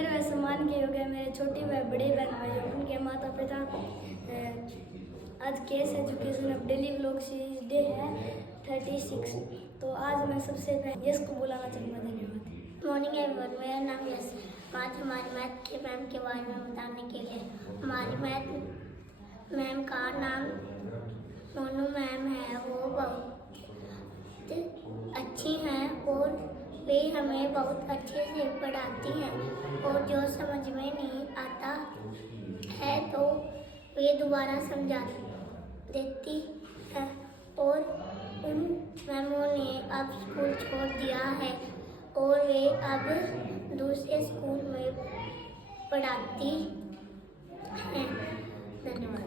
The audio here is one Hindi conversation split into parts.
आदर व सम्मान किए गए मेरे छोटे व बड़े बहन भाइयों, उनके माता पिता। आज case education of daily vlog series day है 36। तो आज मैं सबसे पहले यश को बुलाना चाहूँगा। धन्यवाद। मॉर्निंग एवरीवन, मेरा नाम यश है। आज हमारी मैथ के मैम के बारे में बताने के लिए हमारी मैथ मैम का नाम मोनू मैम है। वो बहुत अच्छी हैं और वे हमें बहुत अच्छे से पढ़ाती हैं और जो समझ में नहीं आता है तो वे दोबारा समझा देती है। और उन मैमों ने अब स्कूल छोड़ दिया है और वे अब दूसरे स्कूल में पढ़ाती हैं। धन्यवाद।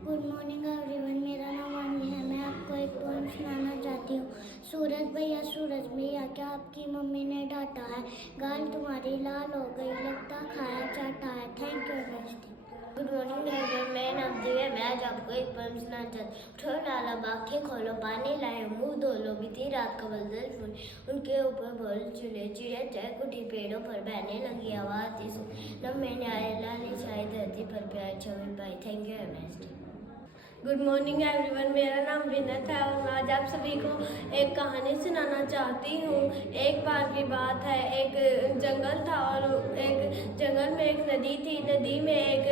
गुड मॉर्निंग एवरीवन, मेरा नाम आनी है। मैं आपको एक पोएम सुनाना चाहती हूँ। सूरज भैया क्या आपकी मम्मी ने डांटा है, गाल तुम्हारी लाल हो गई, लगता खाया चाटा है। Thank you very. Good morning everyone, मेरा नाम दिव्या। मैं आज आपको एक पोएम सुनाना चाहती हूँ। उठो नाला बाकी खोलो, पानी लाए मुँह धो लो, बीती रात का बदल फूल, उनके ऊपर बोल चुले, चिड़िया चहक उठी पेड़ों पर, बहने लगी आवाज थी सुन, न मैंने आए लाली छाई धरती पर प्यार छवि पाई। Thank you very. Good morning everyone, मेरा नाम विनत है और मैं आज आप सभी को एक कहानी सुनाना चाहती हूँ। एक बार की बात है, एक जंगल था और एक जंगल में एक नदी थी। नदी में एक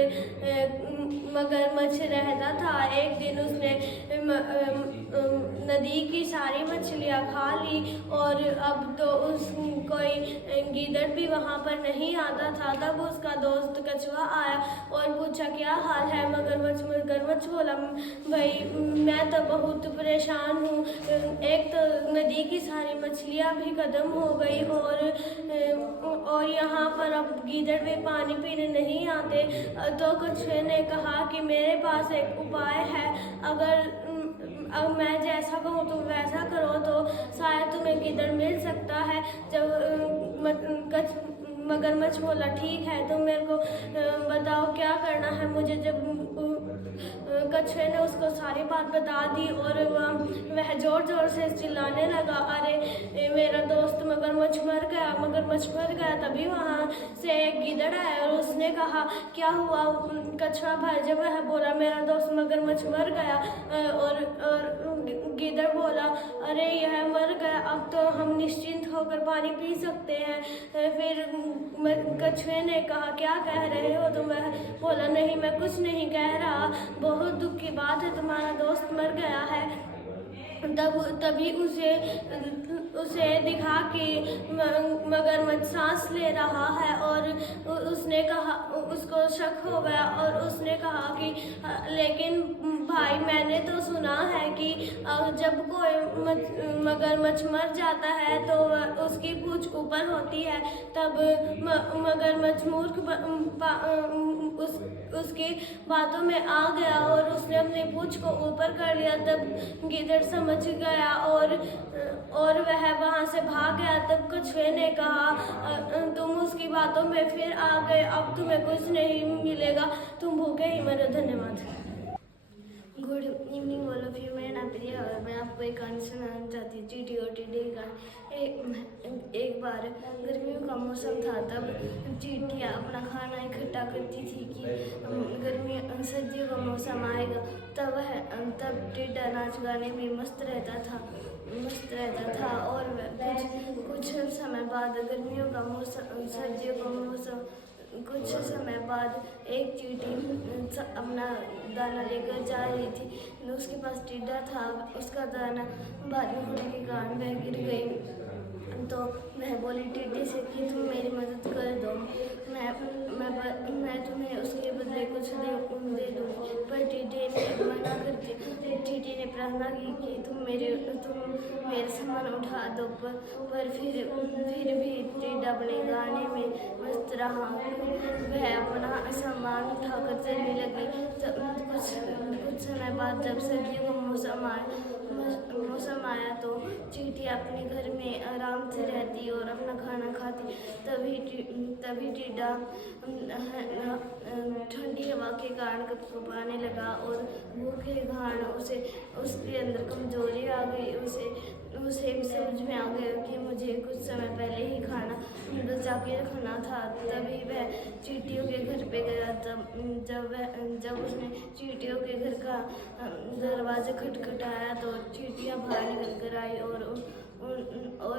मगरमच्छ रहता था। एक दिन उसने नदी की सारी मछलियाँ खा ली और अब तो कोई गीदड़ भी वहाँ पर नहीं आता था। तब उसका दोस्त कछुआ आया और पूछा क्या हाल है। मगरमच्छ बोला भाई मैं तो बहुत परेशान हूँ, एक तो नदी की सारी मछलियाँ भी खत्म हो गई और यहाँ पर अब गीदड़ भी पानी पीने नहीं आते। तो कछुए ने कहा कि मेरे पास एक उपाय है, अगर अब मैं जैसा कहूँ तुम वैसा करो तो शायद तुम्हें गीदड़ मिल सकता है। जब मगरमच्छ बोला ठीक है, तुम मेरे को बताओ क्या करना है मुझे। जब कछुए ने उसको सारी बात बता दी और वह जोर जोर से चिल्लाने लगा, अरे मेरा दोस्त मगरमच्छ मर गया। तभी वहाँ से एक गीदड़ आया और उसने कहा क्या हुआ कछुआ भाई। जब वह बोला मेरा दोस्त मगरमच्छ मर गया और गीदड़ बोला अरे यह मर गया, अब तो हम निश्चिंत होकर पानी पी सकते हैं। फिर कछुए ने कहा क्या कह रहे हो तुम। बोला नहीं मैं कुछ नहीं कह रहा, बहुत दुख की बात है, तुम्हारा दोस्त मर गया है। तभी उसे दिखा कि मगरमच्छ सांस ले रहा है और उसने कहा, उसको शक हो गया और उसने कहा कि लेकिन भाई मैंने तो सुना है कि जब कोई मगरमच्छ मर जाता है तो उसकी पूंछ ऊपर होती है। तब मगरमच्छ मूर्ख उसकी बातों में आ गया और उसने अपनी पूंछ को ऊपर कर लिया। तब गीदड़ समझ गया और वह वहाँ से भाग गया। तब कछुए ने कहा तुम उसकी बातों में फिर आ गए, अब तुम्हें कुछ नहीं मिलेगा, तुम भूखे ही मरो। धन्यवाद। Good evening all of you, मेरा नाम प्रिया और मैं आपको एक कहानी सुनाना चाहती हूँ। चींटी और टिड्डी का। एक बार गर्मियों का मौसम था, तब चींटियाँ अपना खाना इकट्ठा करती थी कि सर्दियों का मौसम आएगा। तब टिड्डा नाच गाने में मस्त रहता था और कुछ समय बाद गर्मियों का मौसम, सर्दियों का मौसम, कुछ समय बाद एक चींटी अपना दाना लेकर जा रही थी। उसके पास टिड्डा था, उसका दाना भारी होने के कारण वह गिर गई। तो वह बोली टिड्डी से कि तुम मेरी मदद कर दो, मैं तुम्हें उसके बदले कुछ दे दूँगी। पर टिड्डी ने मना कर दिया। टिड्डी ने प्रार्थना की कि तुम मेरे सामान उठा दो, पर फिर भी टिड्डा अपने गाने में मस्त रहा। वह अपना सामान उठाकर चलने लगी। कुछ समय बाद जब सर्दियों का मौसम आया मौसम आया तो चींटी अपने घर में आराम से रहती और अपना खाना खाती। तभी टिड्डा ठंडी हवा के कारण कँपने लगा और भूखे कारण उसके अंदर कमजोरी आ गई। उसे भी समझ में आ गया कि मुझे कुछ समय पहले ही खाना बचा के रखना था। तभी वह चींटियों के घर पे गया। जब उसने चींटियों के घर का दरवाजा खटखटाया तो चींटियां बाहर निकल कर आई और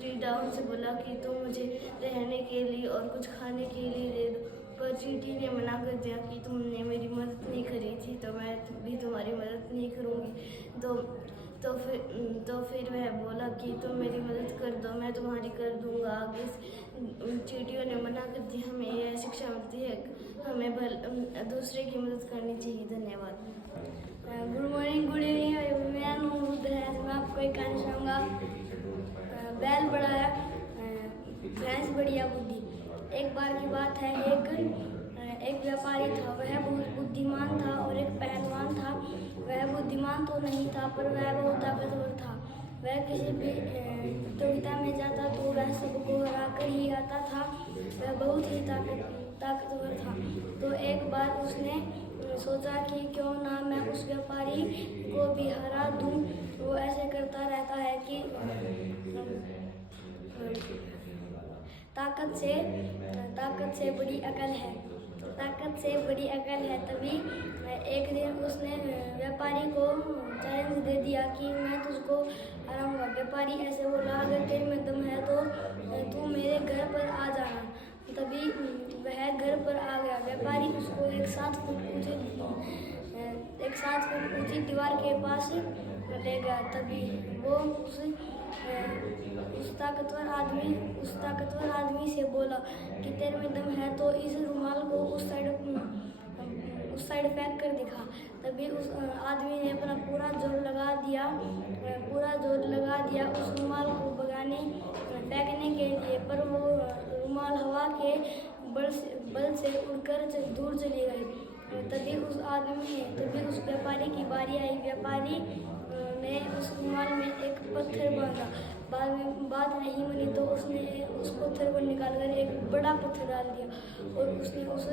टिड्डा उनसे बोला कि तुम मुझे रहने के लिए और कुछ खाने के लिए दे दो। पर चींटी ने मना कर दिया कि तुमने मेरी मदद नहीं करी थी तो मैं भी तुम्हारी मदद नहीं करूँगी। तो फिर वह बोला कि तुम मेरी मदद कर दो, मैं तुम्हारी कर दूंगा आगे। चींटियों ने मना कर दिया। हमें यह शिक्षा मिलती है, हमें दूसरे की मदद करनी चाहिए। धन्यवाद। Good morning, good evening. मेरा नाम रुद्र है। मैं आपको एक कहानी सुनाऊंगा। बैल बड़ा है, भैंस बड़ी है बुद्धि। एक बार की बात है, एक व्यापारी था। वह बहुत बुद्धिमान था और एक पहलवान था। वह बुद्धिमान तो नहीं था पर वह बहुत ताकतवर था। वह किसी भी प्रतियोगिता में जाता तो वह सबको हरा कर ही आता था। वह बहुत ही ताकतवर था। तो एक बार उसने सोचा कि क्यों ना मैं उस व्यापारी को भी हरा दूं। वो ऐसे करता रहता है कि ताकत से बड़ी अकल है। तभी एक दिन उसने व्यापारी को चैलेंज दे दिया कि मैं तुझको हराऊंगा। व्यापारी ऐसे बोला, अगर तेरे में दम है तो तू मेरे घर पर आ जाना। तभी वह घर पर आ गया। व्यापारी उसको एक 7 फुट ऊंची दीवार के पास ले गया। तभी वो उस ताकतवर आदमी से बोला कि तेरे में दम है तो इस रुमाल को उस साइड फेंक कर दिखा। तभी उस आदमी ने अपना पूरा जोर लगा दिया उस रुमाल को फेंकने के लिए, पर वो रुमाल हवा के बल से उड़कर दूर चली गई। तभी उस व्यापारी की बारी आई। व्यापारी ने उस रुमाल में एक पत्थर बांधा। बात नहीं बनी तो उसने उस पत्थर को निकालकर एक बड़ा पत्थर डाल दिया और उसने उस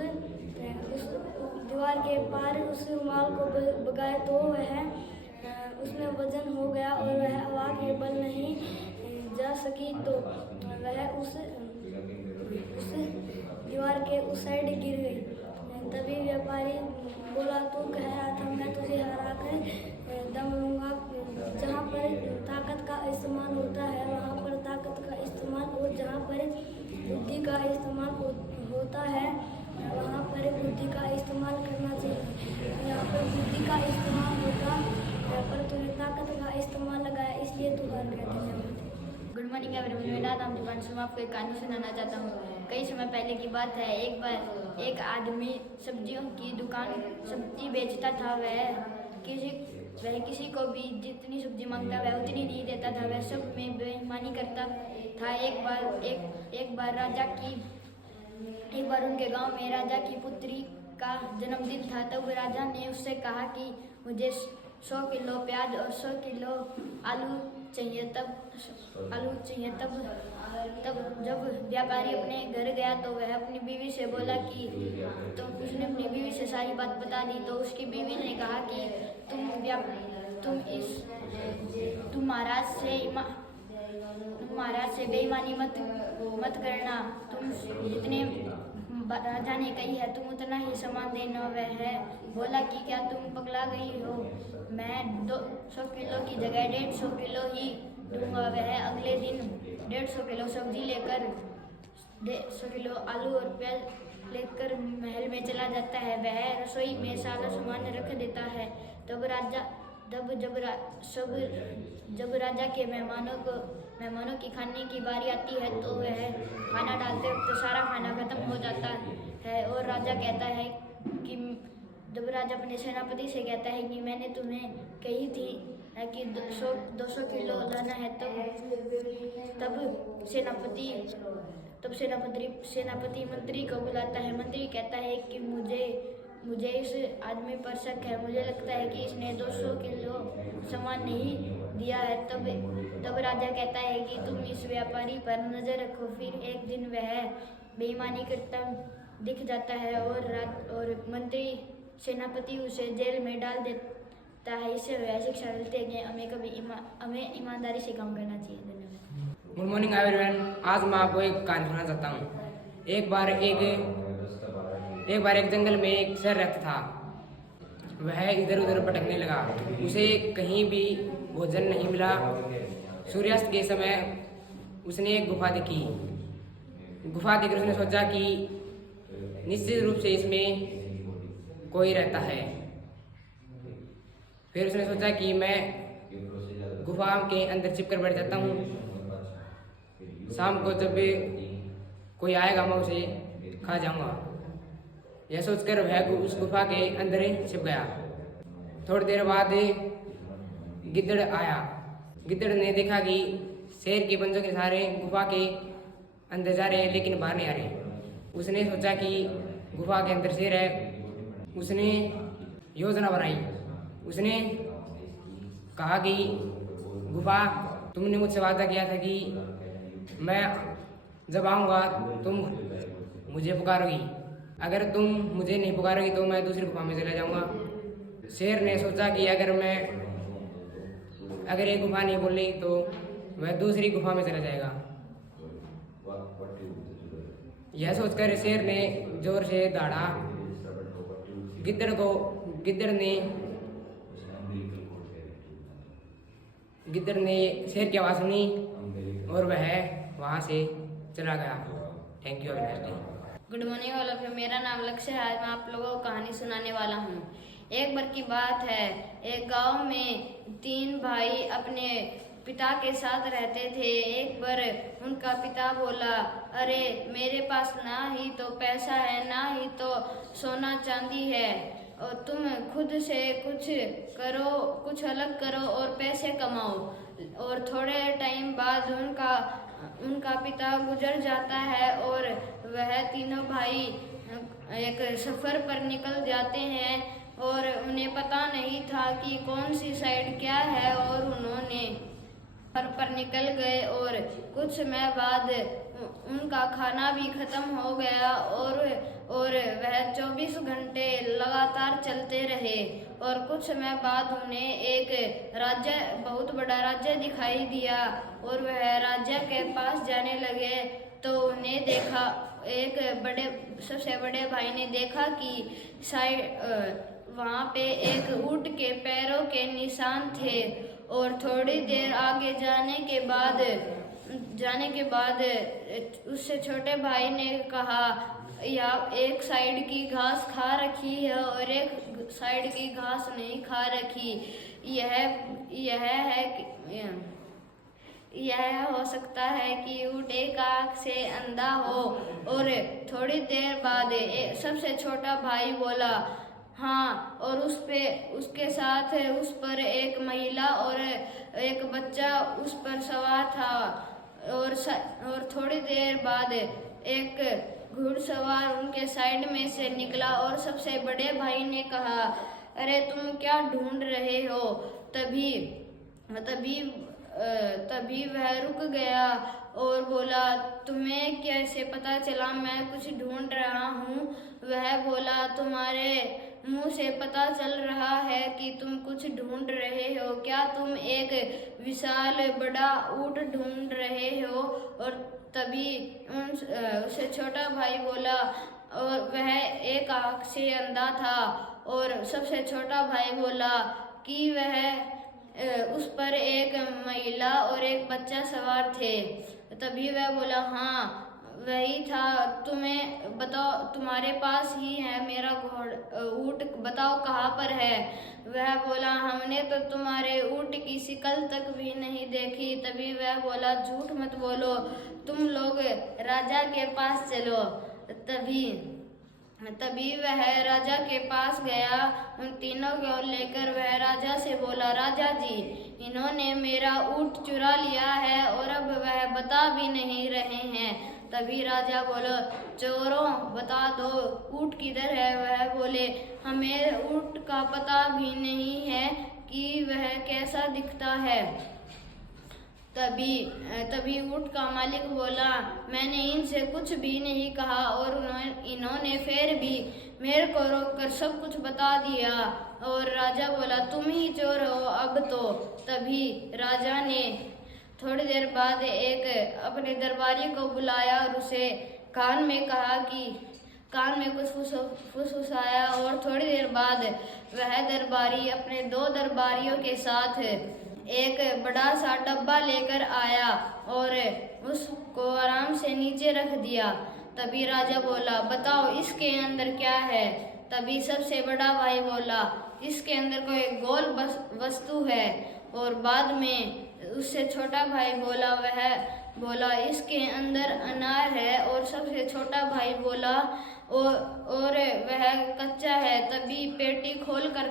दीवार के पार उस रुमाल को भगाया तो उसमें वजन हो गया और वह हवा के बल नहीं जा सकी। तो वह उस दीवार के उस साइड गिर गई। तभी व्यापारी बोला, तू कह रहा था मैं तुझे हरा कर दम लूँगा। जहाँ पर ताकत का इस्तेमाल होता है वहाँ पर ताकत का इस्तेमाल, और जहाँ पर बुद्धि का इस्तेमाल होता है वहाँ पर बुद्धि का इस्तेमाल करना चाहिए। यहाँ पर बुद्धि का इस्तेमाल होता पर तूने ताकत का इस्तेमाल लगाया, इसलिए तू हार गया। गुड मॉर्निंग एवरीवन, मेरा नाम दीपांशु। मैं आपको एक कहानी सुनाना चाहता हूँ। कई समय पहले की बात है। एक बार एक आदमी सब्जियों की दुकान सब्जी बेचता था। वह किसी को भी जितनी सब्जी मांगता वह उतनी नहीं देता था। वह सब में बेईमानी करता था। एक बार उनके गांव में राजा की पुत्री का जन्मदिन था। तब राजा ने उससे कहा कि मुझे 100 किलो प्याज और 100 किलो आलू चाहिए। तब जब व्यापारी अपने घर गया तो वह अपनी बीवी से बोला कि उसने अपनी बीवी से सारी बात बता दी। तो उसकी बीवी ने कहा कि तुम महाराज से बेईमानी मत करना। तुम जितने राजा ने कही है तुम उतना ही सामान देना। वह बोला कि क्या तुम पगला गई हो, मैं 200 किलो की जगह 150 किलो ही दूंगा। वह अगले दिन 150 किलो सब्जी लेकर 150 किलो आलू और प्याज लेकर महल में चला जाता है। वह रसोई में सारा सामान रख देता है। जब राजा के मेहमानों की खाने की बारी आती है तो वह खाना डालते वक्त सारा खाना खत्म हो जाता है। और राजा कहता है कि जब राजा अपने सेनापति से कहता है कि मैंने तुम्हें कही थी कि 200 किलो लाना है, तब सेनापति मंत्री को बुलाता है। मंत्री कहता है कि मुझे इस आदमी पर शक है। मुझे लगता है कि इसने 200 किलो सामान नहीं दिया है। तब राजा कहता है कि तुम इस व्यापारी पर नजर रखो। फिर एक दिन वह बेईमानी करता दिख जाता है और मंत्री सेनापति उसे जेल में डाल देता है। इससे वह शिक्षा मिलती है कि हमें ईमानदारी से काम करना चाहिए। धन्यवाद। Good morning everyone. आज मैं आपको एक कहानी सुनाना चाहता हूँ। एक बार एक जंगल में एक शेर रहता था। वह इधर उधर भटकने लगा। उसे कहीं भी भोजन नहीं मिला। सूर्यास्त के समय उसने एक गुफा देखी। गुफा देखकर उसने सोचा कि निश्चित रूप से इसमें कोई रहता है। फिर उसने सोचा कि मैं गुफा के अंदर छिपकर बैठ जाता हूँ। शाम को जब कोई आएगा मैं उसे खा जाऊंगा। यह सोचकर वह उस गुफा के अंदर छिप गया। थोड़ी देर बाद गिद्दड़ आया। गिद्दड़ ने देखा कि शेर के पंजों के सहारे गुफा के अंदर जा रहे हैं लेकिन बाहर नहीं आ रहे। उसने सोचा कि गुफा के अंदर शेर है। उसने योजना बनाई। उसने कहा कि गुफा, तुमने मुझसे वादा किया था कि मैं जब आऊँगा तुम मुझे पुकारोगी। अगर तुम मुझे नहीं पुकारोगी तो मैं दूसरी गुफा में चला जाऊँगा। शेर ने सोचा कि अगर ये गुफा नहीं बोली तो वह दूसरी गुफा में चला जाएगा। यह सोचकर शेर ने जोर से दौड़ा। गिद्दड़ ने शेर की आवाज़ सुनी और वह वहाँ से चला गया। Thank you. Good morning all of you. मेरा नाम लक्ष्य है। आज मैं आप लोगों को कहानी सुनाने वाला हूँ। एक बार की बात है, एक गांव में 3 भाई अपने पिता के साथ रहते थे। एक बार उनका पिता बोला, अरे मेरे पास ना ही तो पैसा है ना ही तो सोना चांदी है, और तुम खुद से कुछ करो, कुछ अलग करो और पैसे कमाओ। और थोड़े टाइम बाद उनका पिता गुजर जाता है और वह तीनों भाई एक सफ़र पर निकल जाते हैं और उन्हें पता नहीं था कि कौन सी साइड क्या है, और उन्होंने सफ़र पर निकल गए और कुछ समय बाद उनका खाना भी खत्म हो गया और वह 24 घंटे लगातार चलते रहे। और कुछ समय बाद उन्हें एक बहुत बड़ा राज्य दिखाई दिया और वह राज्य के पास जाने लगे तो उन्हें देखा, सबसे बड़े भाई ने देखा कि वहाँ पे एक ऊँट के पैरों के निशान थे। और थोड़ी देर आगे जाने के बाद उससे छोटे भाई ने कहा, या एक साइड की घास खा रखी है और एक साइड की घास नहीं खा रखी। यह हो सकता है कि ऊँट एक आँख से अंधा हो। और थोड़ी देर बाद सबसे छोटा भाई बोला, हाँ, और उसके साथ उस पर एक महिला और एक बच्चा उस पर सवार था। और थोड़ी देर बाद एक घुड़सवार उनके साइड में से निकला और सबसे बड़े भाई ने कहा, अरे तुम क्या ढूंढ रहे हो? तभी वह रुक गया और बोला, तुम्हें कैसे पता चला मैं कुछ ढूंढ रहा हूँ? वह बोला, तुम्हारे मुंह से पता चल रहा है कि तुम कुछ ढूंढ रहे हो। क्या तुम एक विशाल बड़ा ऊँट ढूंढ रहे हो? और तभी उससे छोटा भाई बोला, और वह एक आँख से अंधा था। और सबसे छोटा भाई बोला कि उस पर एक महिला और एक बच्चा सवार थे। तभी वह बोला, हाँ वही था, तुम्हें बताओ, तुम्हारे पास ही है मेरा ऊँट, बताओ कहाँ पर है? वह बोला, हमने तो तुम्हारे ऊँट की शिकल तक भी नहीं देखी। तभी वह बोला, झूठ मत बोलो, तुम लोग राजा के पास चलो। तभी वह राजा के पास गया। उन तीनों को लेकर वह राजा से बोला, राजा जी, इन्होंने मेरा ऊँट चुरा लिया है और अब वह बता भी नहीं रहे हैं। तभी राजा बोला, चोरों बता दो ऊँट किधर है। वह बोले, हमें ऊँट का पता भी नहीं है कि वह कैसा दिखता है। तभी ऊँट का मालिक बोला, मैंने इनसे कुछ भी नहीं कहा और इन्होंने फिर भी मेरे को रोककर सब कुछ बता दिया। और राजा बोला, तुम ही चोर हो अब तो। तभी राजा ने थोड़ी देर बाद एक अपने दरबारी को बुलाया और उसे कान में कुछ फुसफुसाया। और थोड़ी देर बाद वह दरबारी अपने 2 दरबारियों के साथ एक बड़ा सा डब्बा लेकर आया और उसको आराम से नीचे रख दिया। तभी राजा बोला, बताओ इसके अंदर क्या है। तभी सबसे बड़ा भाई बोला, इसके अंदर कोई गोल वस्तु है। और बाद में उससे छोटा भाई बोला इसके अंदर अनार है। और सबसे छोटा भाई बोला और वह कच्चा है। तभी पेटी खोल कर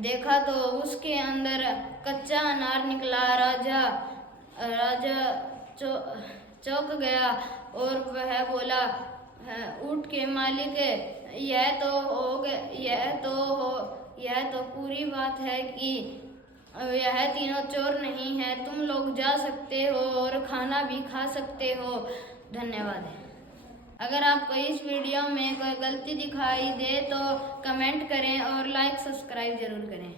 देखा तो उसके अंदर कच्चा अनार निकला। राजा चौंक गया और वह बोला, ऊँट के मालिक, यह तो पूरी बात है कि यह तीनों चोर नहीं है। तुम लोग जा सकते हो और खाना भी खा सकते हो। धन्यवाद। अगर आपको इस वीडियो में कोई गलती दिखाई दे तो कमेंट करें और लाइक सब्सक्राइब जरूर करें।